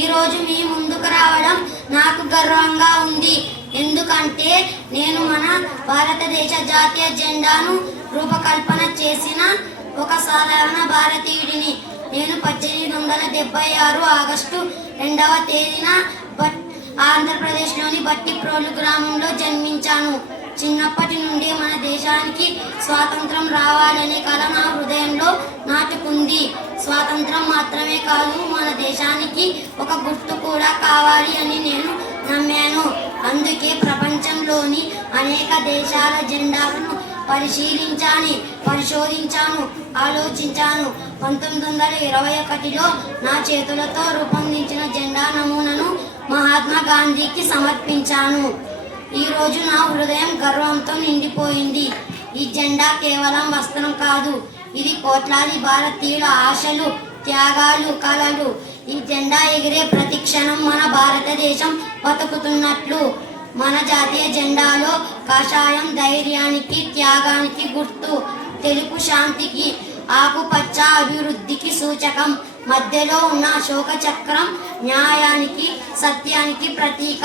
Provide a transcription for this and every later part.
ఈరోజు మీ ముందుకు రావడం నాకు గర్వంగా ఉంది. ఎందుకంటే నేను మన భారతదేశ జాతీయ జెండాను రూపకల్పన చేసిన ఒక సాధారణ భారతీయుడిని. నేను 1876 ఆగస్టు 2వ తేదీన ఆంధ్రప్రదేశ్లోని బట్టిప్రోలు గ్రామంలో జన్మించాను. చిన్నప్పటి నుండి మన దేశానికి స్వాతంత్రం రావాలనే కల నా హృదయంలో నాటుకుంది. స్వాతంత్రం మాత్రమే కాదు, మన దేశానికి ఒక గుర్తు కూడా కావాలి అని నేను నమ్మాను. అందుకే ప్రపంచంలోని అనేక దేశాల జెండాలను పరిశోధించాను, ఆలోచించాను. 1921లో నా చేతులతో రూపొందించిన జెండా నమూనాను మహాత్మా గాంధీకి సమర్పించాను. ఈరోజు నా హృదయం గర్వంతో నిండిపోయింది. ఈ జెండా కేవలం వస్త్రం కాదు, ఇది కోట్లాది భారతీయుల ఆశలు, త్యాగాలు, కలలు. ఈ జెండా ఎగిరే ప్రతి క్షణం మన భారతదేశం బతుకుతున్నట్లు. మన జాతీయ జెండాలో కాషాయం ధైర్యానికి, త్యాగానికి గుర్తు, తెలుపు శాంతికి, ఆకుపచ్చ అభివృద్ధికి సూచకం, మధ్యలో ఉన్న అశోక చక్రం న్యాయానికి, సత్యానికి ప్రతీక.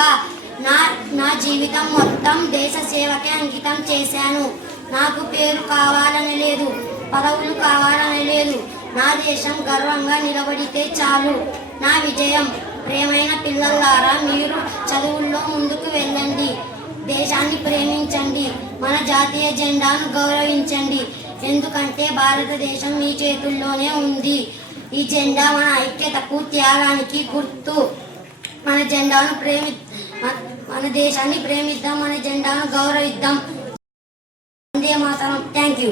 నా జీవితం మొత్తం దేశ సేవకే అంకితం చేశాను. నాకు పేరు కావాలని లేదు, పదవులు కావాలని లేదు. నా దేశం గర్వంగా నిలబడితే చాలు. నా విజయం. ప్రియమైన పిల్లలారా, మీరు చదువుల్లో ముందుకు వెళ్ళండి, దేశాన్ని ప్రేమించండి, మన జాతీయ జెండాను గౌరవించండి. ఎందుకంటే భారతదేశం మీ చేతుల్లోనే ఉంది. ఈ జెండా మన ఐక్యతకు, త్యాగానికి గుర్తు. మన దేశాన్ని ప్రేమిద్దాం, మన జెండాను గౌరవిద్దాం. వందే మాతరం. Thank you.